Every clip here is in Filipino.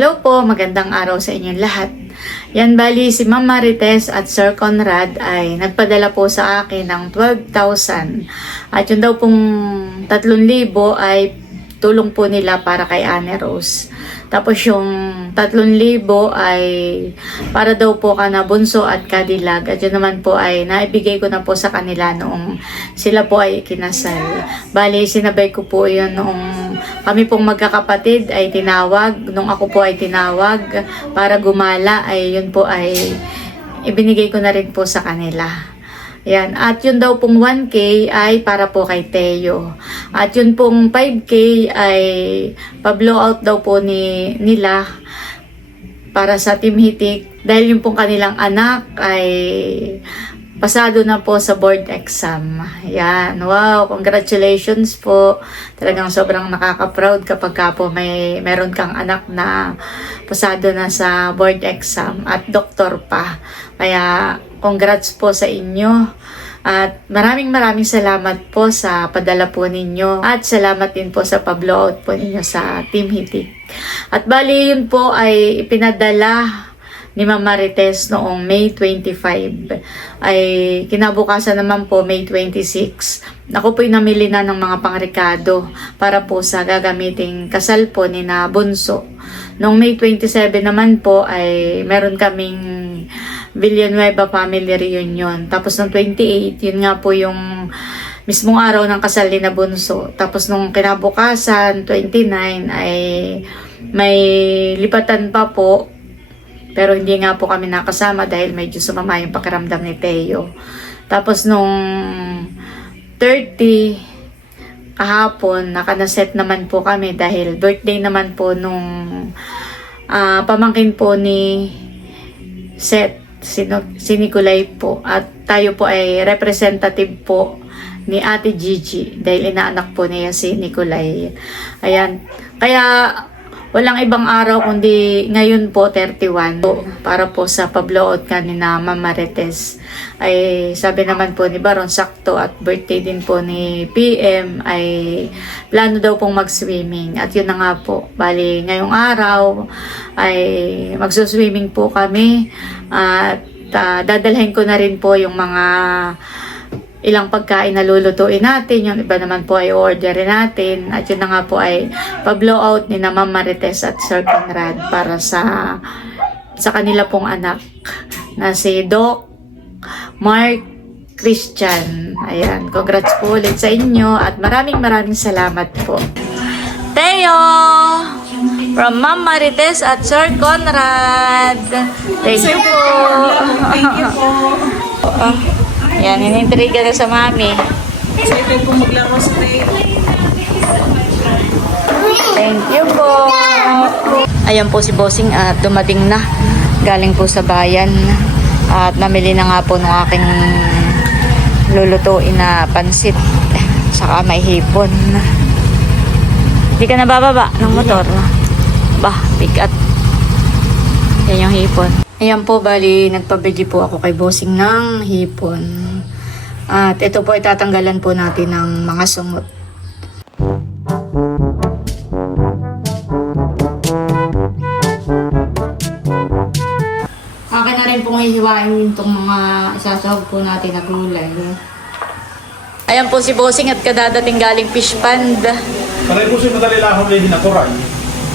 Hello po, magandang araw sa inyong lahat. Yan bali si Ma'am Marites at Sir Conrad ay nagpadala po sa akin ng 12,000. At yun daw pong 3,000 ay tulong po nila para kay Anne Rose. Tapos yung 3,000 ay para daw po kana bunso at kadilag. At yun naman po ay naibigay ko na po sa kanila noong sila po ay kinasal. Bali, sinabay ko po yun noong kami pong magkakapatid ay tinawag. Nung ako po ay tinawag para gumala ay yun po ay ibinigay ko na rin po sa kanila. Yan. At yun daw pong 1K ay para po kay Teo. At yun pong 5K ay pa-blowout daw po nila para sa Team Hitik. Dahil yung pong kanilang anak ay pasado na po sa board exam. Yan. Wow, congratulations po. Talagang sobrang nakaka-proud kapag ka po meron kang anak na pasado na sa board exam at doktor pa. Kaya congrats po sa inyo. At maraming salamat po sa padala po ninyo. At salamat din po sa pa-blowout po ninyo sa Team Hitik. At bali yun po ay ipinadala ni Ma'am Marites noong May 25. Ay kinabukasan naman po May 26. Ako po'y namili na ng mga pangrekado para po sa gagamiting kasal po ni na Bunso. Noong May 27 naman po ay meron kaming Villanueva Family Reunion. Tapos noong 28, yun nga po yung mismong araw ng kasal ni na Bunso. Tapos nung kinabukasan, 29, ay may lipatan pa po. Pero hindi nga po kami nakasama dahil medyo sumama yung pakiramdam ni Teo. Tapos nung 30 kahapon, nakanaset naman po kami dahil birthday naman po nung pamangkin po ni Seth, si Nicolay po. At tayo po ay representative po ni Ate Gigi dahil inaanak po niya si Nicolay. Ayan. Kaya walang ibang araw kundi ngayon po 31 para po sa pa-blowout kanina Ma'am Marites. Ay sabi naman po ni Baron sakto at birthday din po ni PM ay plano daw pong mag-swimming. At yun na nga po. Bali ngayong araw ay magsuswimming po kami at dadalhin ko na rin po yung mga ilang pagkain na lulutuin natin. Yung iba naman po ay orderin natin. At yun na nga po ay pa-blowout ni na Ma'am Marites at Sir Conrad para sa kanila pong anak na si Doc Mark Christian. Ayan, congrats po ulit sa inyo at maraming salamat po. Teo! From Ma'am Marites at Sir Conrad. Thank you po. Thank you po. Yan, inintriga na sa mami. Excited po maglaro sa tayo. Thank you po. Ayan po si Bossing at dumating na. Galing po sa bayan. At namili na nga po ng aking lulutuin na pansit. Saka may hipon. Hindi ka nabababa ng motor. Bah, bigat. Yan yung hipon. Ayan po, bali, nagpabili po ako kay Bossing ng hipon. At ito po, itatanggalan po natin ng mga sungot. Akin na rin pong hihiwain itong mga isasahog po natin na gulay. Ayan po si Bossing at kadadating galing fish pond. Paray po siya madali lang ako na kuray.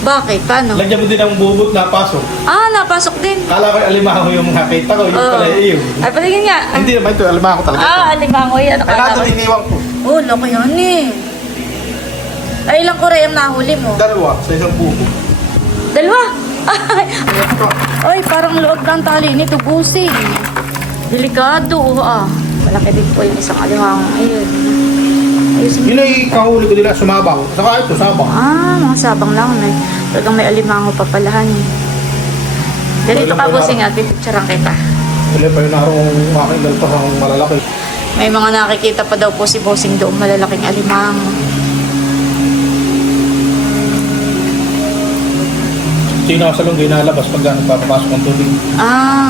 Bakit? Paano? Lagyan mo din ang bubot na pasok. Ah, napasok din. Kala ko alimango yung nakita ko, yung pala iyo. Ay, paligin nga. Hindi naman ito, alimango talaga. Alimango yan. Ay, nato iniwang ko. Oh, laki yan eh. Ay, ilang kuray ang nahuli mo? Dalawa, sa isang bubo. Dalawa? Ay, parang loob ng tali nito, Bossing. Delikado, malaki din po yung isang alimango. Ayun. Yun ay kahuli ko nila, sumabaw. Saka ito, sabang. Mga sabang lang. Talagang may alimango pa palahan. Ganito ka, Bossing, at pipicturean kita. Wala pa yun narong aking dalpasang malalaki. May mga nakikita pa daw po si Bossing doon, malalaking alimango. Sino sa lunggi nalabas pag nagpapapasok ng tubig.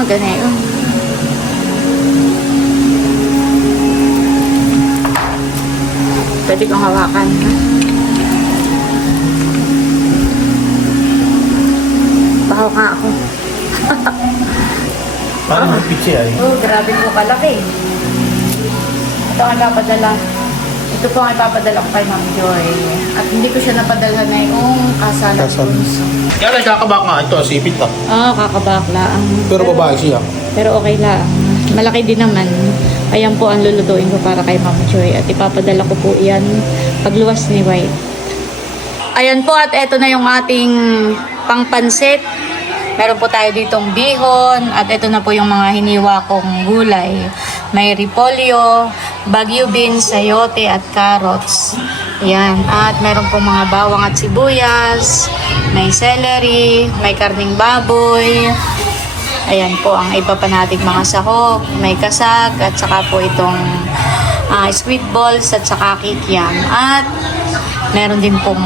Ganun. Pwede kong hawakan. Parang pitsi ay. Oh, grabe po kalaki. Ito ang ipapadala. Ito po ang ipapadala ko kay Ma'am Joy. At hindi ko siya napadala na yung kasalan Kasalan. bunso. Kaya lang kakabak nga. Ito, sipit ka. Oo, kakabakla. Pero babae siya. Pero okay lang. Malaki din naman. Ayan po ang lulutuin ko para kay Ma'am Joy. At ipapadala ko po yan pagluwas ni White. Ayan po at eto na yung ating pangpansit. Meron po tayo ditong bihon. At eto na po yung mga hiniwa kong gulay. May repolyo, bagyo beans, sayote at carrots. Ayan. At meron po mga bawang at sibuyas. May celery, may karning baboy. Ayan po ang iba pa nating mga sahog. May kasag at saka po itong sweet balls at saka kikiam. At meron din pong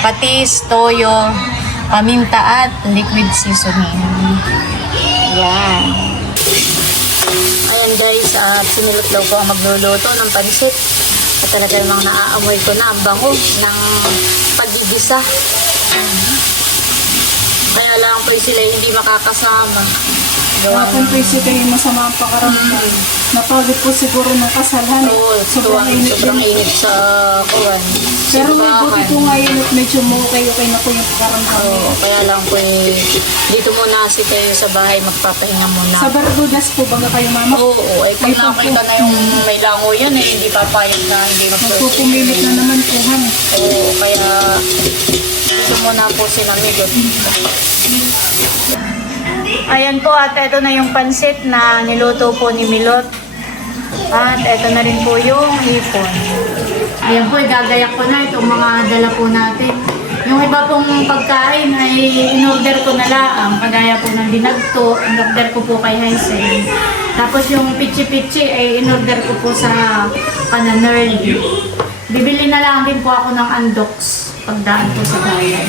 patis, toyo, paminta at liquid seasoning. Ayan. Ayan guys, at sinulot daw ko ang magluluto ng pansit. At talaga namang naaamoy ko na ang bango ng pagigisa. Kaya lang po sila hindi makakasama. Kapag po si kayo masama ang pakaramdam. Napagod po siguro ng kasalan. Oo, Sobrang init sobrang din. init sa kuwan. Pero may buti Simbahan. po ngayon at medyo okay na po yung pakaramdam. Oo, kaya lang po dito muna kasi kayo sa bahay magpapahinga muna. Sa Barbudas po baga kayo mama? Oo, ay pag Ay, nakita na yung may lango yan hindi papayag na hindi Magpupumilit na naman po han. Oo, kaya dito muna po sila Milot. Ayan po at ito na yung pansit na niluto po ni Milot. At ito na rin po yung hipon. Ayan po, igagayak ko na itong mga dala po natin. Yung iba pong pagkain ay in-order ko na lang. Kagaya po ng dinagto, in-order ko po kay Haisen. Tapos yung pichi-pichi ay in-order ko po sa Kananerly. Bibili na lang din po ako ng Andox pagdaan po sa bayan.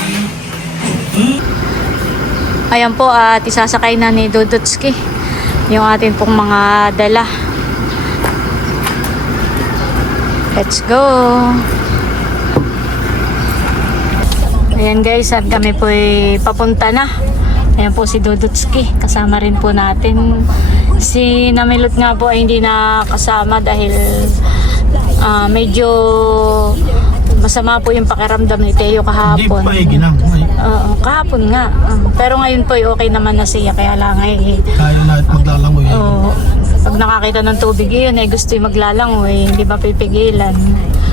Ayan po at isasakay na ni Dudutski yung atin pong mga dala. Let's go! Ayan guys, at kami po papunta na. Ayan po si Dudutski, kasama rin po natin. Si Namilot nga po ay hindi na kasama dahil medyo masama po yung pakiramdam ni Teo Hindi kahapon. pa ginang. Oo, kahapon nga. Pero ngayon po okay naman na siya, kaya lang ay Kaya lahat maglalangoy. oo, pag nakakita ng tubig yun ay gusto yung maglalangoy, hindi ba pipigilan.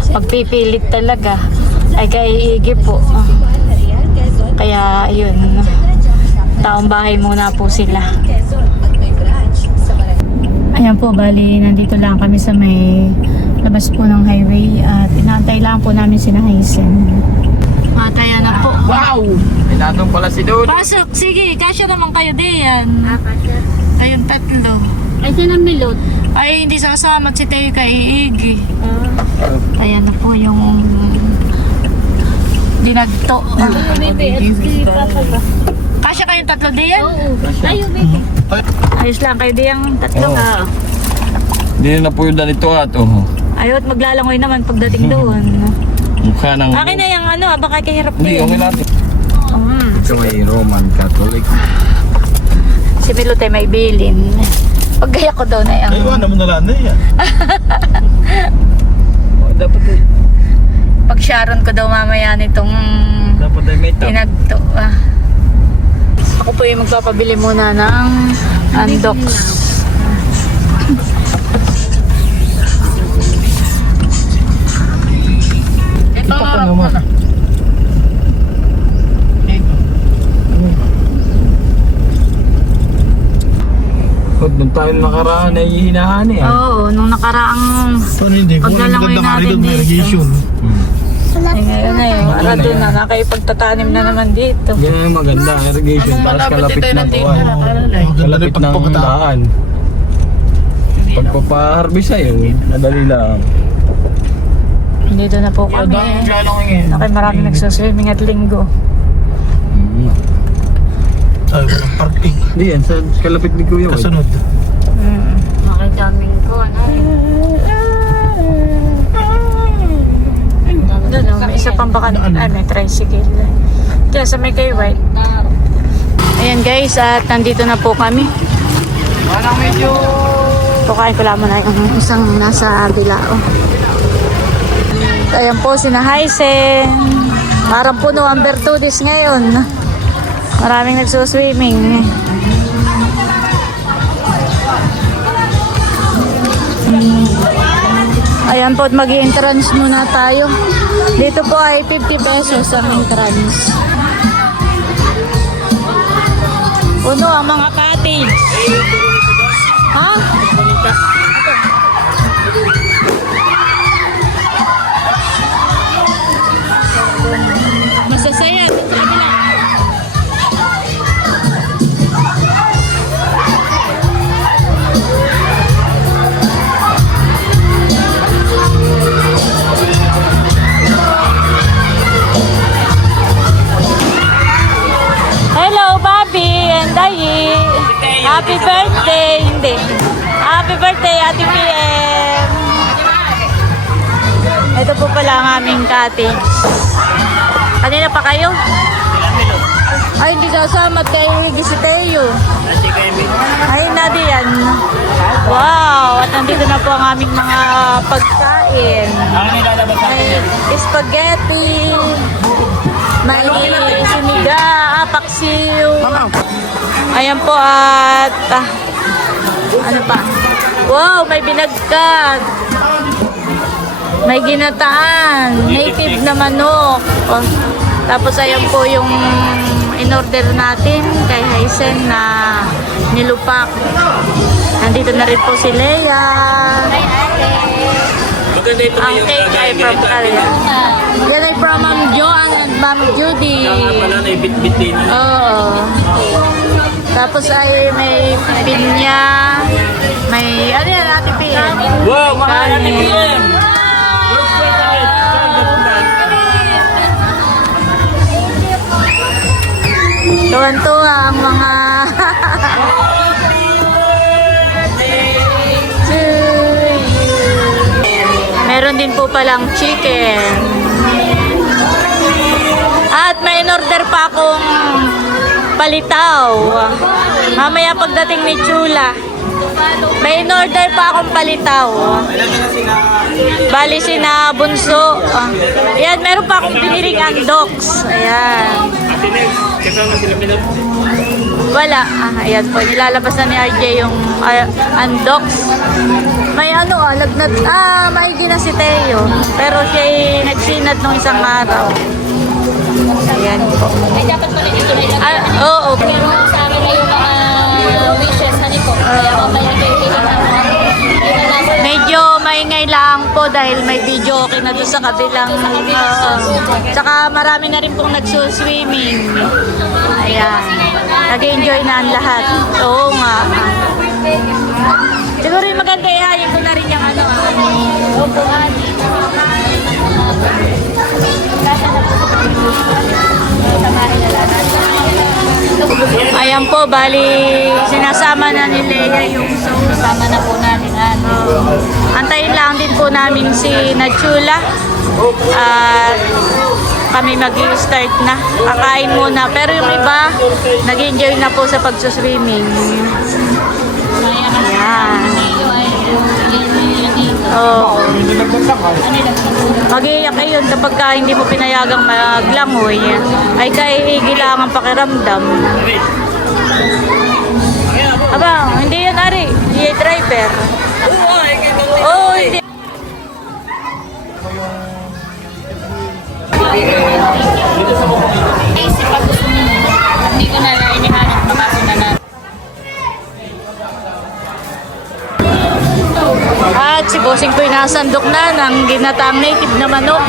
Magpipilit talaga. Ay kaiigi po. Kaya yun, taong bahay muna po sila. Ayan po, bali nandito lang kami sa may labas po ng highway at inaantay lang po namin si Haisen. At ayan na po. Wow! Pinatong pala si Dud. Pasok, sige, kasya naman kayo diyan. Kayong tatlo. Ay, saan ang milot? Ay, hindi sasama si Teo kay Iggy. Ayan na po yung dinagto. Kasya kayong tatlo diyan? Oo. Ay, baby. Ayos lang kayo diyang tatlo. Oo. Ah. Hindi na po yung ganito at oh. Ayaw at maglalangoy naman pagdating doon. Mukha ng... Akin na yung ano, baka kahirap Hindi, din. okay natin. Mm. Ito may Roman Catholic. Si Milot ay may bilin. Paggaya ko daw na yan. Ay, wala mo na lang na yan. Oh, dapat eh. Pag Sharon ko daw mamaya nitong Dapat ay may tap. tinagto. Ako po yung magpapabili muna ng Andox. Ito ka naman. Huwag nung tayo nakaraan ay hinahani ah. Oo, nung nakaraang Paano hindi? Kung ano Paglalangoy magandang ari natin doon, may dito. irrigation. ay ngayon na yun. Para doon na nakipagtatanim na naman dito. Yan ang maganda, irrigation. Tapos kalapit ng kuwan. Kalapit ng daan. Pagpapaharbis sa'yo, madali lang. Dito na po kami. Nakay marami nagsuswimming at linggo. Ay, walang parking. Hindi yan, sa kalapit ni Kuya. Kasunod. Makidaming ko, ano? Doon, oh, may isa pang baka, may tricycle. Diyan sa may kay White. Ayan guys, at nandito na po kami. Tukain ko lang muna yung isang nasa bilao. Ayan po, sina Hysen. Parang puno ang Bertudis ngayon. Maraming nagsuswimming. Ayan po, mag-entrance muna tayo. Dito po ay 50 pesos ang entrance. Puno ang mga cottage. Ha? Masasaya. Sabi lang. Hello, Bobby and Dayi. Happy birthday. Hindi. Happy birthday, Ate PM. Ito po pala ang aming cottage. Kanina pa kayo? Ay, hindi kasama. Tayo si Teo. Ay, nadi yan. Wow! At nandito na po ang aming mga pagkain. May spaghetti. May siniga, paksiw. Ayan po at ano pa? Wow, may binagkat. May ginataan, native na manok. Oh, tapos ayan po yung in-order natin kay Hysen na nilupak. Nandito na rin po si Leia. Ang cake ay from Korea. Yan ay from Ma'am Joanne and Ma'am Judy. Oo. Tapos ay may pinya, may ano yan, Ate PM? Wow, mahal Ate PM! Tuwan-tuwa ang mga to you. Meron din po palang chicken. At may in-order pa akong palitaw. Mamaya pagdating ni Chula, may in-order pa akong palitaw. Bali sina Bunso. Ayan, meron pa akong biniling andoks. Ayan. Wala. Ayan po. Nilalabas na ni RJ yung undox. May ano, lagnat. May gina si Teo. Pero siya'y nagsinat nung isang araw. Ayan po. Ay, dapat pala dito na ilagay. Oo. Pero sa amin ay yung mga wishes, hani po. Kaya mamaya kayo Medyo maingay lang po dahil may video okay na doon sa kabilang. Tsaka marami na rin pong nagsuswimming. Ayan. Nag-enjoy na ang lahat. Oo nga. Siguro yung maganda ihayin ko na rin yung ano. Opo, ani. Ayan po, bali sinasama na ni Leia yung Sama na po natin. antayin lang din po namin si Nachula at kami mag-i-start na. Kakain muna. Pero yung iba, nag-enjoy na po sa pagsuswimming. Ayan. Oo. Mag-iiyak yun kapag hindi mo pinayagang maglangoy. Ay kaigil lang ang pakiramdam. Aba, hindi yan ari. Hindi yan driver. Oo, hindi. Ay, si pag gusto mo, hindi ko na inihanap, papasok na natin. At si Bossing po'y nasandok na ng ginataang native na manok.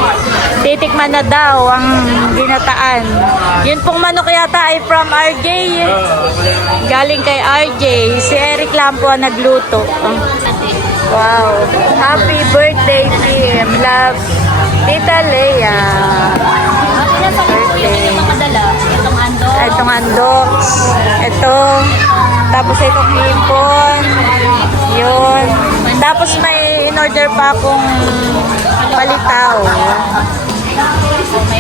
Titikman na daw ang ginataan. Yun pong manok yata ay from RJ. Galing kay RJ. Si Eric lang po ang nagluto. Wow. Happy birthday, Tim. Love, Tita Leia. Yung inyong makadala, itong ando. Itong andoks. Ito. Tapos itong hipon. Yun. Tapos may in-order pa akong palitaw.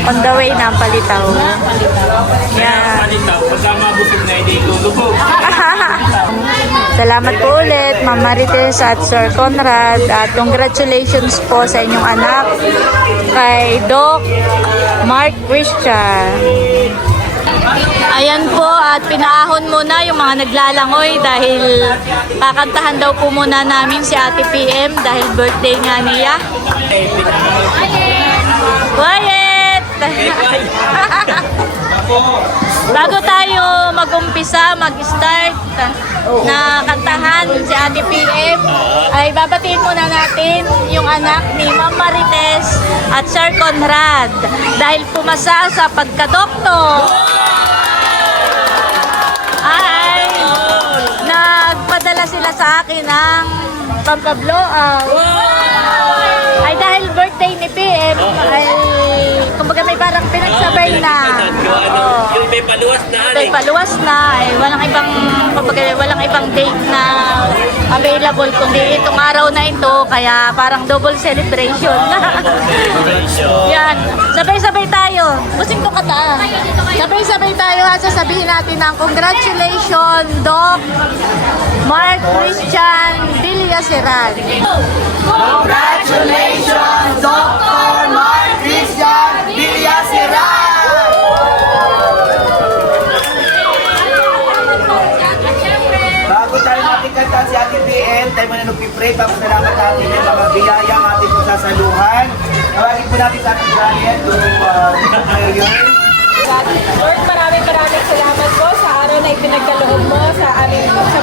On the way na ang palitaw. Yan. Palitaw, pagka mabusog na hindi lulubog. Salamat po ulit, Ma'am Marites at Sir Conrad. At congratulations po sa inyong anak kay Doc Mark Christian. Ayan po, at pinaahon muna yung mga naglalangoy dahil kakantahan daw po muna namin si Ate PM dahil birthday nga niya. Quiet! Bago tayo mag-umpisa, mag-start na kantahan si Ate PM, ay babatiin muna natin yung anak ni Ma'am Marites at Sir Conrad dahil pumasa sa pagkadoktor. Ay nagpadala sila sa akin ng pampablow-out. Ay dahil birthday ni PM, ay kumbaga may parang pinagsabay na. Oh. Yung may paluwas na May paluwas na, ay walang ibang kumbaga, walang ibang date na available kundi itong araw na ito, kaya parang double celebration. Yan, sabay-sabay tayo. Pusing ko kata. Sabay-sabay tayo ha, sasabihin natin ng congratulations, Doc Mark Christian Villaseran. Congratulations, Dr. Mark Christian Villaseran! Bago tayo makikanta si Ate PM, tayo muna nagpipray, papasalamat natin yung mga biyaya ang ating sasaluhan. Tawagin po natin sa ating Janet, yung prayer. Lord, maraming salamat po sa araw na ipinagkaloob mo sa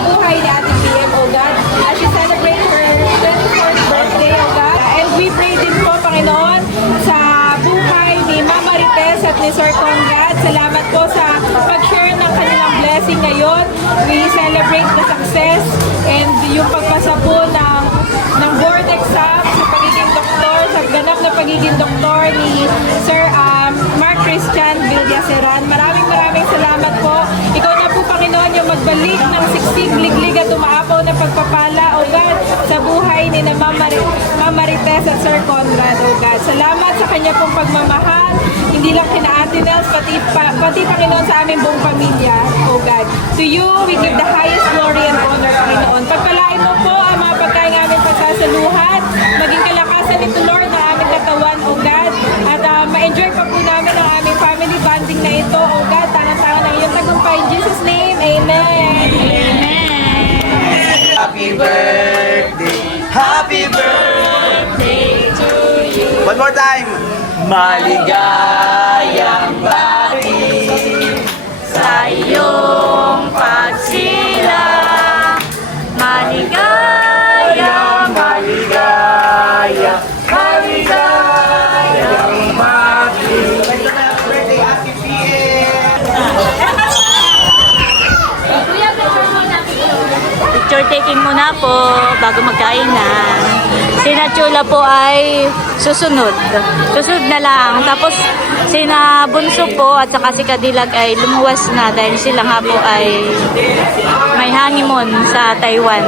buhay ni Ate PM, O God, as she celebrate her 24th birthday, O God. And we pray din po, Panginoon, sa buhay ni Mama Marites at ni Sir Conrad. Salamat po sa pag-share ng kanilang blessing ngayon. We celebrate the success and yung pagpasa po ng board exam sa pagiging doktor, sa ganap na pagiging doktor ni Sir Mark Christian Villaseran. Maraming salamat po. Ikaw na po, Panginoon, yung magbalik ng siksik, liglig at umaapaw na pagpapala, O God, sa buhay ni na Ma'am Marites at Sir Conrad, O God. Salamat sa kanya pong pagmamahal, hindi lang kina Ate Nels, pati Panginoon sa aming buong pamilya, O God. To you, we give the highest glory and honor, Panginoon. Pagpalain mo po ang mga pagkain aming pagsasaluhan, maging kalakasan nito, Lord, na aming katawan, O God, at ma-enjoy pa po namin ang aming family bonding na ito, O God, tanang-tangan ng iyong tagumpay. In Jesus' name, Amen. Happy birthday to you. One more time. Maligayang bati Sa iyong pagsilang, maligaya, maligaya, maligayang bati. Birthday, Ate PM. picture taking muna po bago magkainan. Sina Chula po ay susunod na lang. Tapos sina Bunso po at saka si Kadilag ay lumuwas na dahil sila nga po ay may honeymoon sa Taiwan.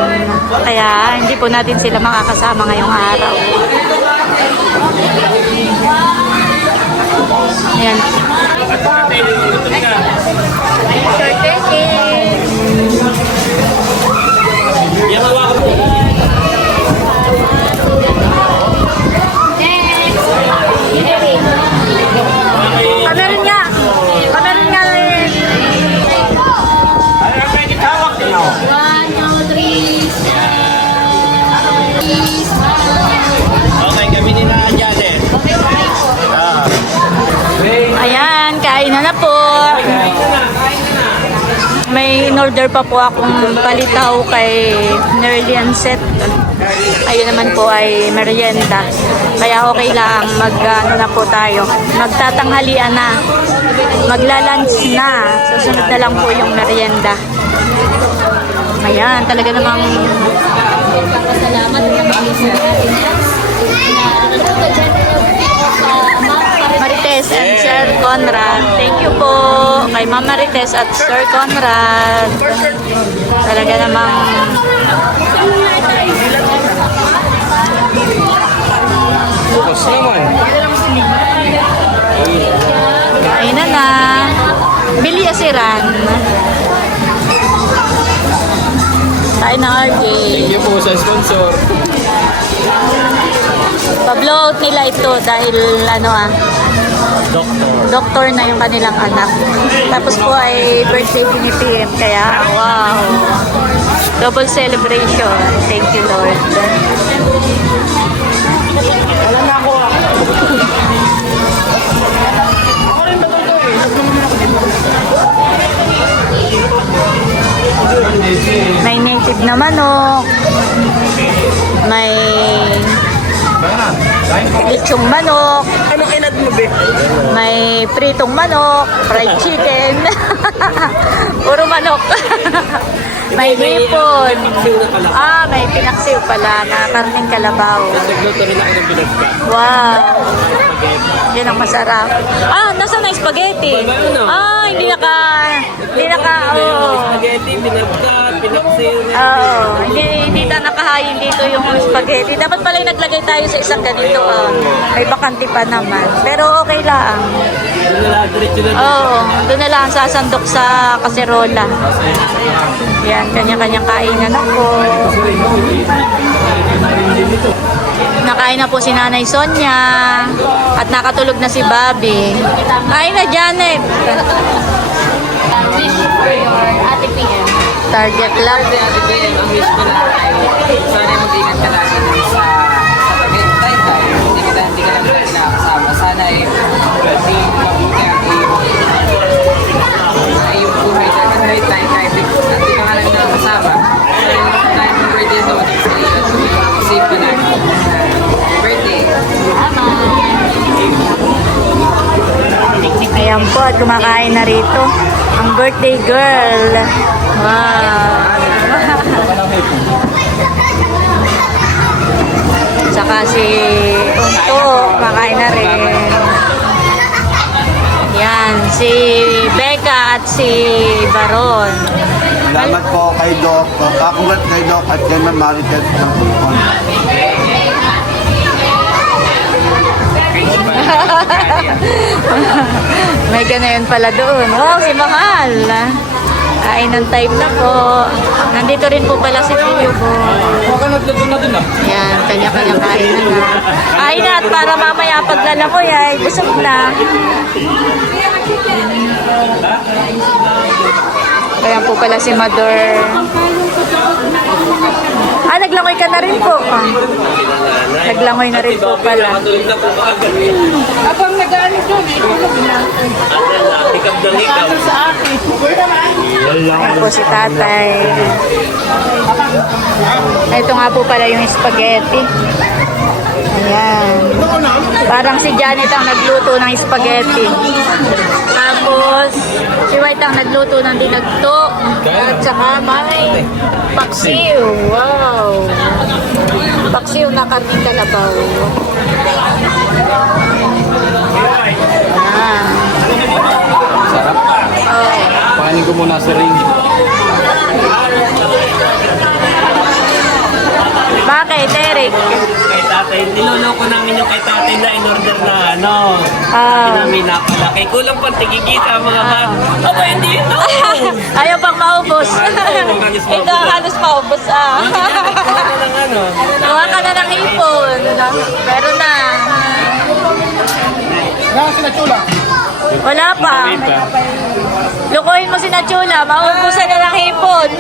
Kaya hindi po natin sila makakasama ngayong araw. Ayan. Picture taking. Kameron nga. Kameron nga. 1, 2, 3, Okay, kami ni na Janet. Ayan, kainan na po. May in-order pa po akong palitaw kay Nerlian Set. Ayun naman po ay merienda. Kaya okay lang, ano na po tayo. Magtatanghalian na. Magla-lunch na. Susunod na lang po yung merienda. Ayan, talaga namang Salamat Marites and Sir Conrad. Thank you po kay Ma'am Marites at Sir Conrad. Talaga namang Bukas naman. ayun na. Villaseran. kain ng RJ. Thank you po sa sponsor. Pa-blowout nila ito dahil doktor na yung kanilang anak. Tapos po ay birthday ni PM, kaya wow. Double celebration. Thank you, Lord. May native na manok. May lechong manok. Ano kinad mo, be? May pritong manok, fried chicken. Puro manok. May hipon. May pinaksiw pala na karning kalabaw. Nagluto rin ako ng binagka. Wow. Yan ang masarap. Nasa na spaghetti? Hindi naka, Spaghetti, binagka, pinaksil. hindi na nakahayin dito yung spaghetti. Dapat pala yung naglagay tayo sa isang ganito. May bakanti pa naman. Pero okay lang. Doon na lahat, diretso na. Doon na lang sasandok sa kaserola. Yan, kanya-kanyang kainan ako. Nakain na po si Nanay Sonia at nakatulog na si Bobby. Kain na, Janet. Wish for your Ate PM. Target lang. Ate PM, ang wish ko na ay sana mag-ingat ka lagi sa Tagaytay. Hindi ka lang nakakasama. Sana ay hindi mabuti ang iyong buhay na Tagaytay kahit hindi ka nga lang nakakasama. Dahil yung birthday na naman sa iyo at safe ka lang. Birthday. Ayan po at kumakain na rito. Ang birthday girl. Wow. Saka si Unto, kumakain na rin. Yan, si Becca at si Baron. Salamat po kay Doc. Congrats kay Doc at kay Ma'am Marites ng Pulpon. May ganayon pala doon. Wow, si Mahal. Kain ng time na po. Nandito rin po pala si Tio Boy. Yan, kanya-kanya kain na na. Kain na at para mamaya paglalamoy ay busog na. Kaya po pala si Mother. Naglangoy ka na rin po. Naglangoy na rin po pala. Matulog na po kaagad. Abang nag-ano dyan, tulog na. Hikap ng hikap. Sa akin. Ayan po si tatay. Ito nga po pala yung spaghetti. Ayan. Parang si Janet ang nagluto ng spaghetti. Tapos, si White ang nagluto ng dinagto. At saka may paksiw. Wow. Paksiw na karning kalabaw. Sarap. Pakainin ko muna sa ring. Bakit, Eric? Kay tatay, niloloko namin yung kay tatay na in-order na namin napalaki. Kulang pang tigigita ang mga bata. Aba, hindi ito! Ayaw pang maubos. Ito ang halos maubos. Gawa ka na ng hipon. Pero na. Wala pa. Lukuhin mo si Nachula. Maubusan na ng hipon.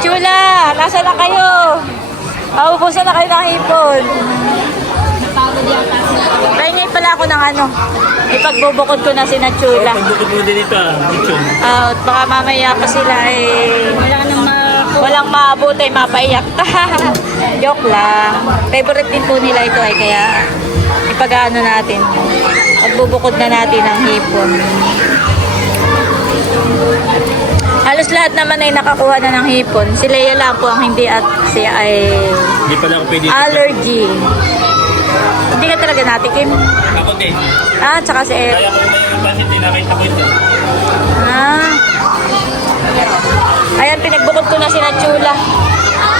Chula, nasa na kayo? Maubusan na kayo ng hipon. Pahingi pala ako ng ipagbubukod ko na si Nachula. Bukod mo din ito, Michon. Baka mamaya pa sila walang maabot ay mapaiyak. Joke lang. Favorite din po nila ito ay kaya ipag-ano natin. Pagbubukod na natin ang hipon. Halos lahat naman ay nakakuha na ng hipon. Si Leia lang po ang hindi at siya ay Hindi pala ako pwede. allergy. Hindi ka talaga natikim. Ako din. Tsaka si Eric. Kaya ko yung pansit, nakita ko ito. Ayan, pinagbukod ko na si Nachula.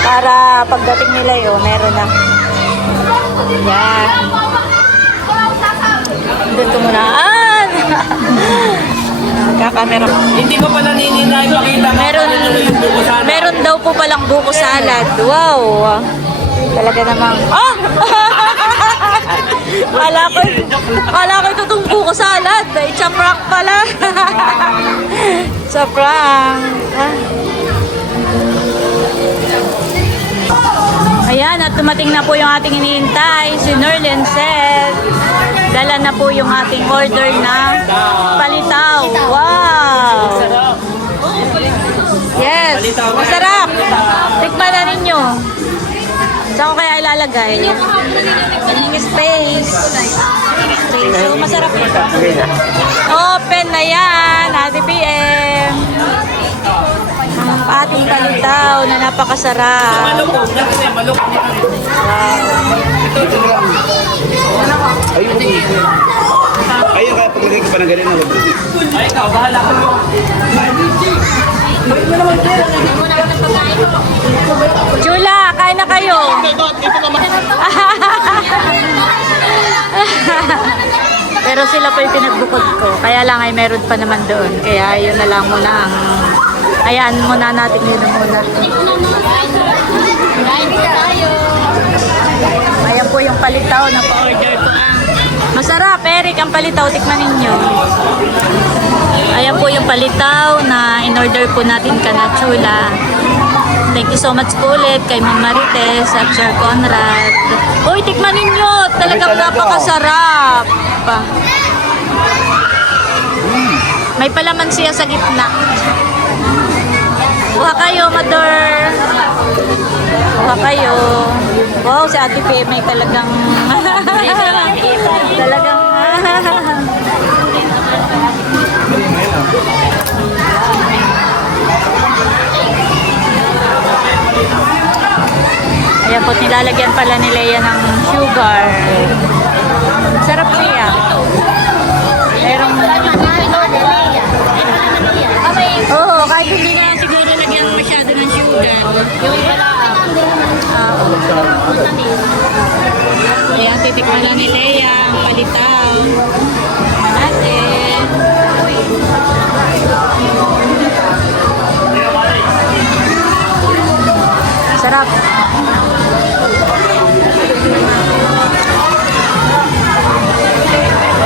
Para pagdating nila yun, meron na. Yan. Doon ko muna. Kakamera. Hindi ko pala ninina ipakita ka yung buko sana. Meron daw po palang buko salad. Wow! Talaga namang... Oh! Kala ko ito itong buko salad. It's a prank pala. It's a prank. Ayan, at dumating na po yung ating hinihintay, si Nerlin Seth. Dala na po yung ating order na palitaw. Wow! Yes, masarap. Tikman na ninyo. Saan ko kaya ilalagay? Yung space. So, masarap ito. Open na yan, Ate PM. Ang ating palitaw na napakasarap. Malukong na kasi malukong. Ayun kaya paglagay ko pa ng ganun na wag. Ay, ikaw, bahala ka mo. Chula, kain na kayo. Pero sila pa yung pinagbukod ko. Kaya lang ay meron pa naman doon. Kaya yun na lang muna ang... Hayaan muna natin yun muna. Ayan po yung palitaw na pa-order ko. Masarap, Eric, ang palitaw. Tikman ninyo. Ayan po yung palitaw na in-order po natin kana Chula. Thank you so much po ulit kay Ma'am Marites at Sir Conrad. Uy, tikman ninyo. Talagang napakasarap. May palaman siya sa gitna. Kuha kayo, Mother. Kuha kayo. Wow, si Ate PM may talagang... talagang... Ayan po, nilalagyan pala nila yan ng sugar. Sarap siya. Merong... Oo, kahit hindi na siguro lagyan masyado ng sugar. Yung iba lang. Ayan, titikman lang ni Leia ang palitaw. Natin. Sarap.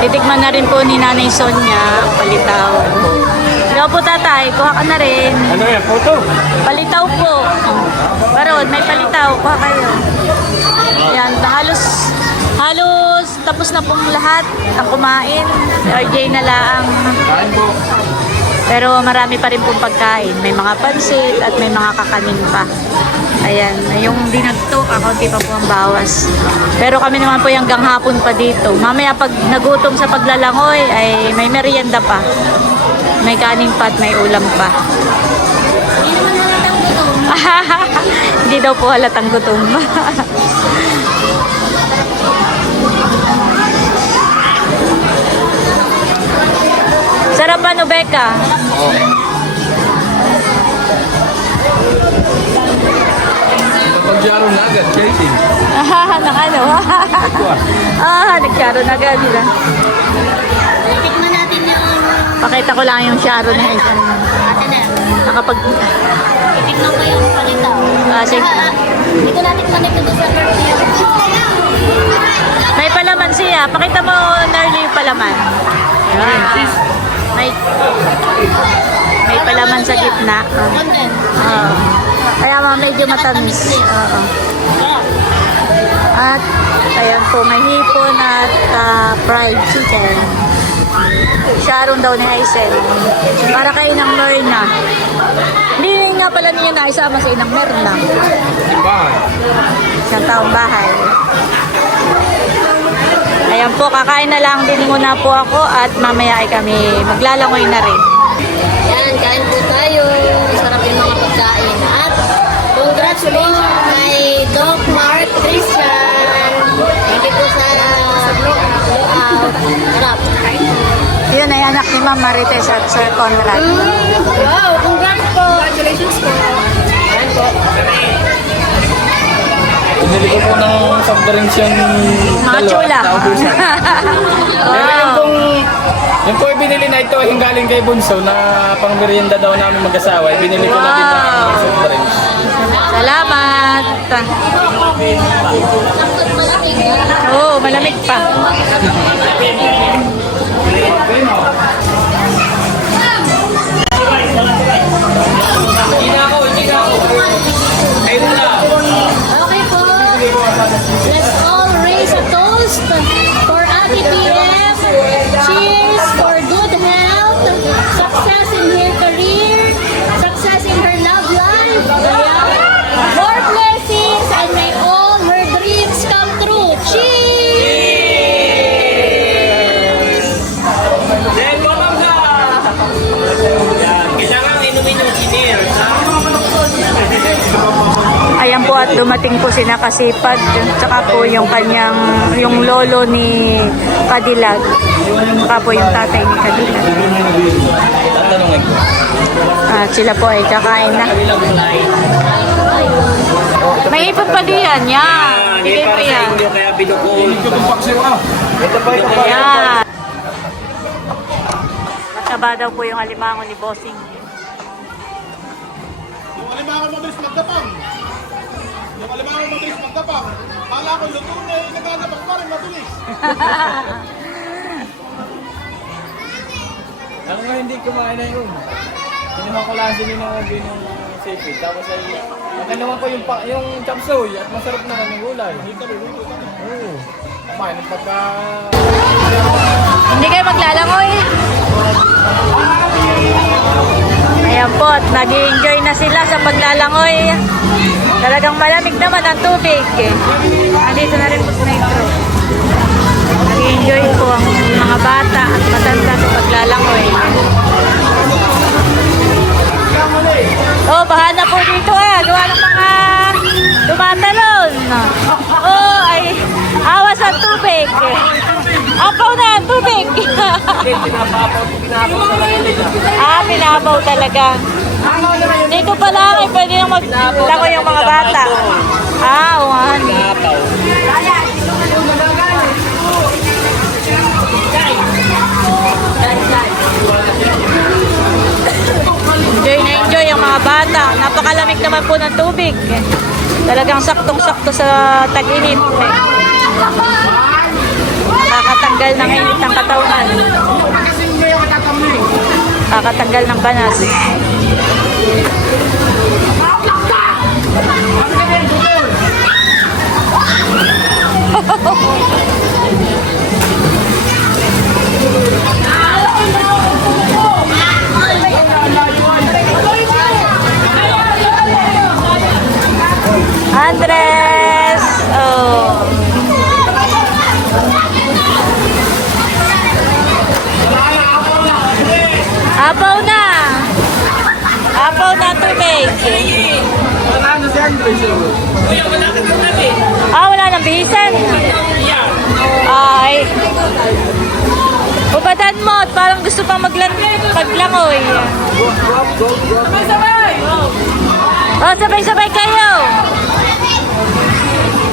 Titikman na rin po ni Nanay Sonia ang palitaw. Hello po tatay, kuha ka na rin. Ano yan, photo? Palitaw po. Baron, may palitaw, kuha kayo. Ayan, halos tapos na pong lahat ang kumain. Si RJ na lang. Kain po. Pero marami pa rin pong pagkain. May mga pansit at may mga kakanin pa. Ayan, yung dinagto, kakunti pa po ang bawas. Pero kami naman po yung hanggang hapon pa dito. Mamaya pag nagutom sa paglalangoy, ay may merienda pa. May kanin pa at may ulam pa. Hindi daw po halatang gutom. Sarap ano, Becca? Pag-jaro na agad, Katie. Nang ano? Nagsyaro na agad. Tikman natin yung Pakita ko lang yung syaro na ito. ate na. Nakapag... Tikman ko yung palitaw. Sige. Hindi ko natin manikot sa birthday. May palaman siya. Pakita mo, Nerly, yung palaman. May palaman sa gitna. Content. Kaya medyo matamis. Oo. At ayan po, may hipon at fried chicken. Sharon daw ni Hazel. Para kay Inang Merna. Hindi nga pala niya naisama sa Inang Merna. Isang taong bahay. Ayan po, kakain na lang din muna po ako at mamaya ay kami maglalangoy na rin. Yan, kain po tayo. Sarap yung mga pagkain. At congratulations kay Doc Mark Christian. Thank you po sa sarap. Yun ay anak ni Ma'am Marites at Sir Conrad. Wow, congrats po. Congratulations po. Yan po. Pinili ko po ng soft drinks yung Mga chula. Meron pong Yung po ibinili na ito, yung galing kay Bunso na pang merienda daw namin mag-asawa. Ibinili ko na din na soft drinks. Salamat! Oo, malamig pa. Ay, wala. Okay po. Let's all raise a toast for Ate PM. Cheers for good health, success in her career, success in her love life. More blessings and may all her dreams come true. Cheers! Then, bumangga! Yan. Kailangan inumin yung cheers, ha? Ayan po at dumating po si Nakasipag, tsaka po yung kanyang, yung lolo ni Kadilag, tsaka po yung tatay ni Kadilag. Tatanungin ko. At sila po ay kakain na. May ipot pa diyan, yan. Yan, Bigay para po sa yan. inyo, kaya binukong. Ito pa, ito pa. Yan. Mataba daw po yung alimango ni Bossing. Yung alimango mabilis magdapang. Yung alimango mabilis magdapang. Kala ko luto na eh, nagdadapang pa rin mabilis. Ako nga hindi kumain na yun. Kinuha ko lang din yung seafood. Tapos ay, naman ko yung chop suey at masarap na ng gulay. Oo. Kumain ng pagka... Hindi kayo maglalangoy. Ayan po, at nag-i-enjoy na sila sa paglalangoy. Talagang malamig naman ang tubig. Andito na rin po sa Nitro. Nag-i-enjoy po ang mga bata at matanda sa paglalangoy. Oh, baha na po dito gawa ng mga tumatalon. Oh, ay awas ang tubig. Apaw na ang tubig. Pinabaw talaga. Dito pa lang ay pwede nang maglangoy yung mga bata. Uwan. Enjoy na enjoy ang mga bata. Napakalamig naman po ng tubig. Talagang saktong-sakto sa tag-init. Kakatanggal ng init ng katawan. Kakatanggal ng banas. Andres! Oh. Apaw na! Apaw na tubig! Wala nang bihisan. Ay. Bubatan mo at parang gusto pang maglangoy. Sabay-sabay kayo.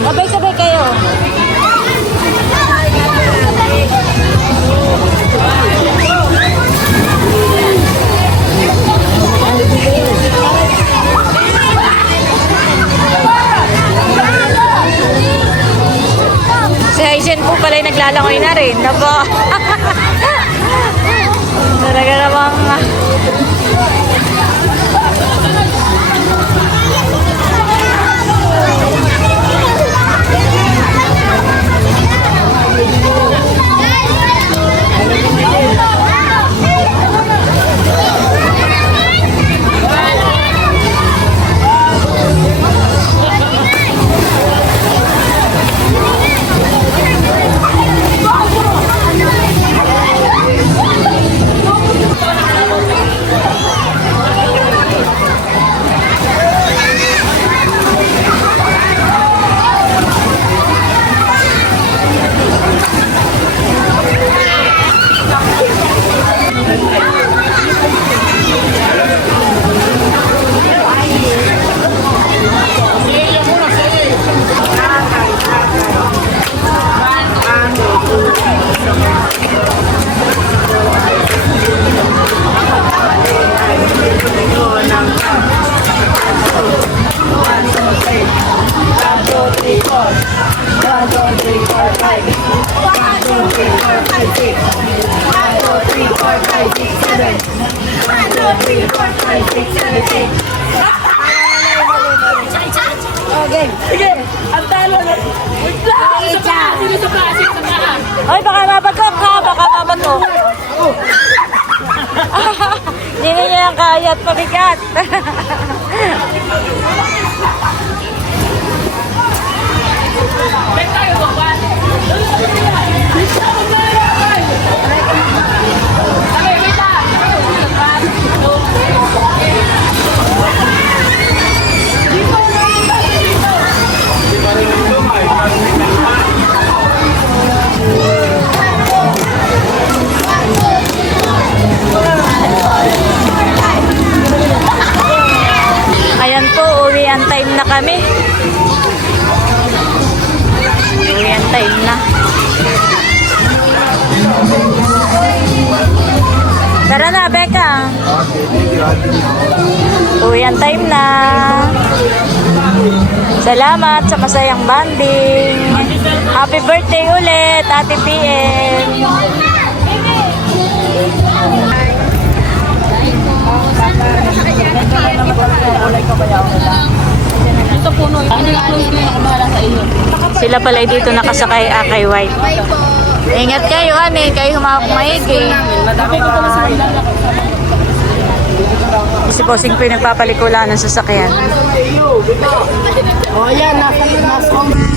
Sabay-sabay kayo. Si Aizen po pala yung naglalangoy na rin. Nako. Talaga namang... Ay, baka mabagok ha, baka mabagok. Hindi na niya ang kaya at mabigat. Ayan po, uwian time na kami. Uwian time na. Tara na, Becca. Uwian time na. Salamat sa masayang banding. Happy birthday ulit, Ate PM. Sila pala dito nakasakay kay White. Ingat kayo, ane. Kayo humawak maigi. Si Bossing po yung nagpapalikula ng sasakyan. O yan, nasa